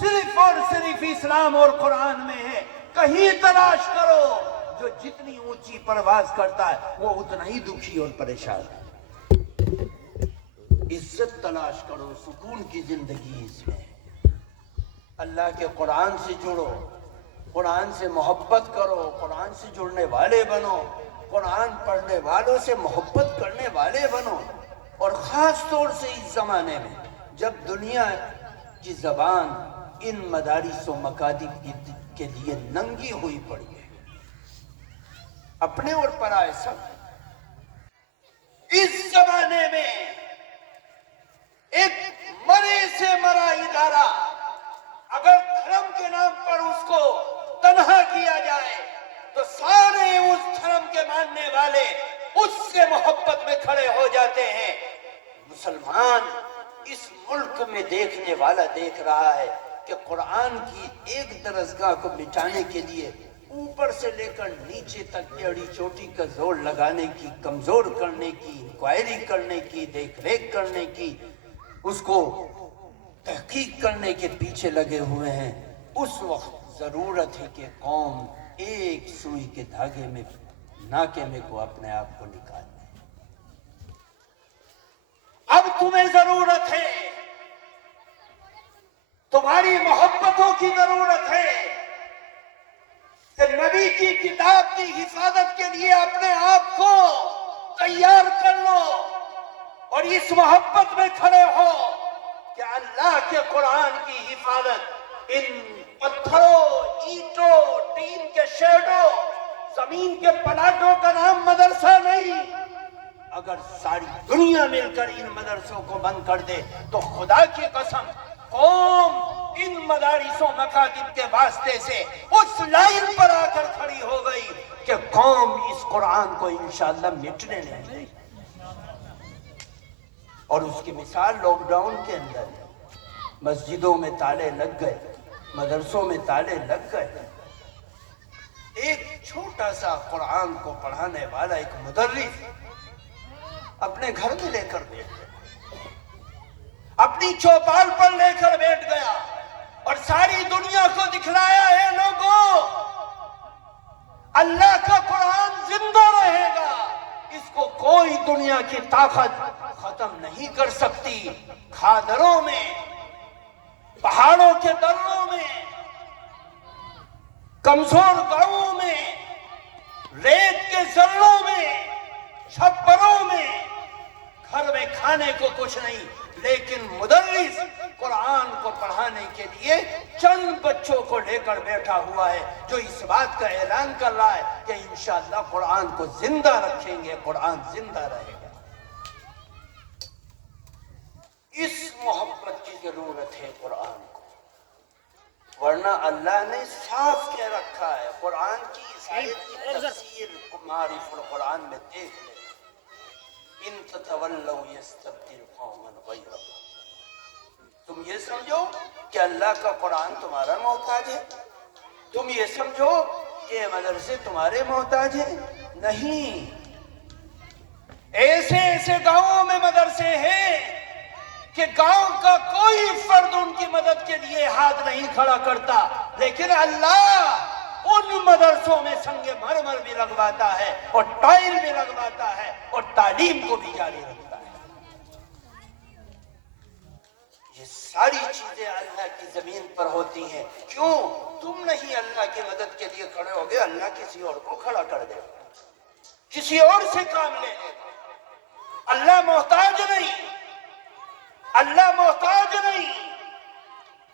صرف اور صرف اسلام اور قرآن میں ہے. کہیں تلاش کرو. جو جتنی اونچی پرواز کرتا ہے وہ اتنا ہی دکھی اور پریشان ہے. عزت تلاش کرو, سکون کی زندگی اس میں. اللہ کے قرآن سے جڑو, قرآن سے محبت کرو, قرآن سے جڑنے والے بنو, قرآن پڑھنے والوں سے محبت کرنے والے بنو. اور خاص طور سے اس زمانے میں جب دنیا کی زبان ان مدارس و مکاتب کے لیے ننگی ہوئی پڑی ہے, اپنے اور پرائے سب. اس زمانے میں ایک مرے سے مرا ادارہ اگر دھرم کے نام پر اس کو تنہا کیا جائے تو سارے اس دھرم کے ماننے والے اس سے محبت میں کھڑے ہو جاتے ہیں. مسلمان اس ملک میں دیکھنے والا دیکھ رہا ہے کہ قرآن کی ایک درسگاہ کو مٹانے کے لیے اوپر سے لے کر نیچے تک ایڑی چوٹی کا زور لگانے کی, کمزور کرنے کی, انکوائری کرنے کی, دیکھ ریکھ کرنے کی, اس کو تحقیق کرنے کے پیچھے لگے ہوئے ہیں. اس وقت ضرورت ہے کہ قوم ایک سوئی کے دھاگے میں ناکے میں کو اپنے آپ کو نکال دے. اب تمہیں ضرورت ہے, تمہاری محبتوں کی ضرورت ہے کہ نبی کی کتاب کی حفاظت کے لیے اپنے آپ کو تیار کر لو اور اس محبت میں کھڑے ہو کہ اللہ کے قرآن کی حفاظت ان پتھروں, اینٹوں, ٹین کے شیڈوں, زمین کے پلاٹوں کا نام مدرسہ نہیں. اگر ساری دنیا مل کر ان مدرسوں کو بند کر دے تو خدا کی قسم قوم ان مدارس و مکاتب کے واسطے سے اس لائن پر آ کر کھڑی ہو گئی کہ قوم اس قرآن کو انشاءاللہ مٹنے نہیں دے. اور اس کی مثال لاک ڈاؤن کے اندر ہے. مسجدوں میں تالے لگ گئے, مدرسوں میں تالے لگ گئے. ایک چھوٹا سا قرآن کو پڑھانے والا ایک مدرس اپنے گھر میں لے کر بیٹھ گیا, اپنی چوپال پر لے کر بیٹھ گیا اور ساری دنیا کو دکھلایا ہے لوگوں اللہ کا قرآن زندہ رہے گا, اس کو کوئی دنیا کی طاقت ختم نہیں کر سکتی. کھادروں میں, پہاڑوں کے دروں میں, کمزور گاؤں میں, ریت کے ذروں میں, چھپروں میں, گھر میں کھانے کو کچھ نہیں, لیکن مدرس قرآن کو پڑھانے کے لیے چند بچوں کو لے کر بیٹھا ہوا ہے جو اس بات کا اعلان کر رہا ہے کہ انشاءاللہ قرآن کو زندہ رکھیں گے, قرآن زندہ رہے گا. اس محبت کی ضرورت ہے قرآن کو, ورنہ اللہ نے صاف کہہ رکھا ہے. قرآن کی اس آیت کی تفسیر معارف القرآن میں دیکھ لیں, ان تتولوا یستبدل قوما غیرکم. تم یہ سمجھو کہ اللہ کا قرآن تمہارا محتاج ہے, تم یہ سمجھو کہ مدرسے تمہارے محتاج ہیں. نہیں, ایسے ایسے گاؤں میں مدرسے ہیں کہ گاؤں کا کوئی فرد ان کی مدد کے لیے ہاتھ نہیں کھڑا کرتا, لیکن اللہ ان مدرسوں میں سنگ مرمر بھی لگواتا ہے اور ٹائل بھی لگواتا ہے اور تعلیم کو بھی جاری رکھتا ہے. یہ ساری چیزیں اللہ کی زمین پر ہوتی ہیں. کیوں تم نہیں اللہ کی مدد کے لیے کھڑے ہو گے؟ اللہ کسی اور کو کھڑا کر دے, کسی اور سے کام لے لے. اللہ محتاج نہیں, اللہ محتاج نہیں,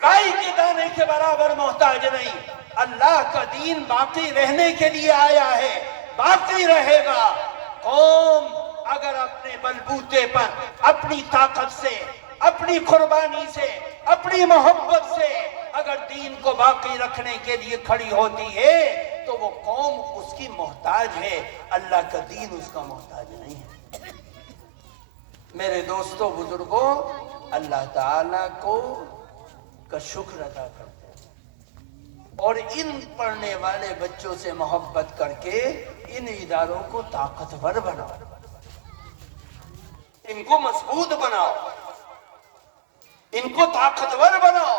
رائی کے دانے کے برابر محتاج نہیں. اللہ کا دین باقی رہنے کے لیے آیا ہے, باقی رہے گا. قوم اگر اپنے بلبوتے پر, اپنی طاقت سے, اپنی قربانی سے, اپنی محبت سے اگر دین کو باقی رکھنے کے لیے کھڑی ہوتی ہے تو وہ قوم اس کی محتاج ہے, اللہ کا دین اس کا محتاج نہیں ہے. میرے دوستو, بزرگوں, اللہ تعالیٰ کو کا شکر ادا کرتے ہیں اور ان پڑھنے والے بچوں سے محبت کر کے ان اداروں کو طاقتور بناؤ, ان کو مضبوط بناؤ, ان کو طاقتور بناؤ.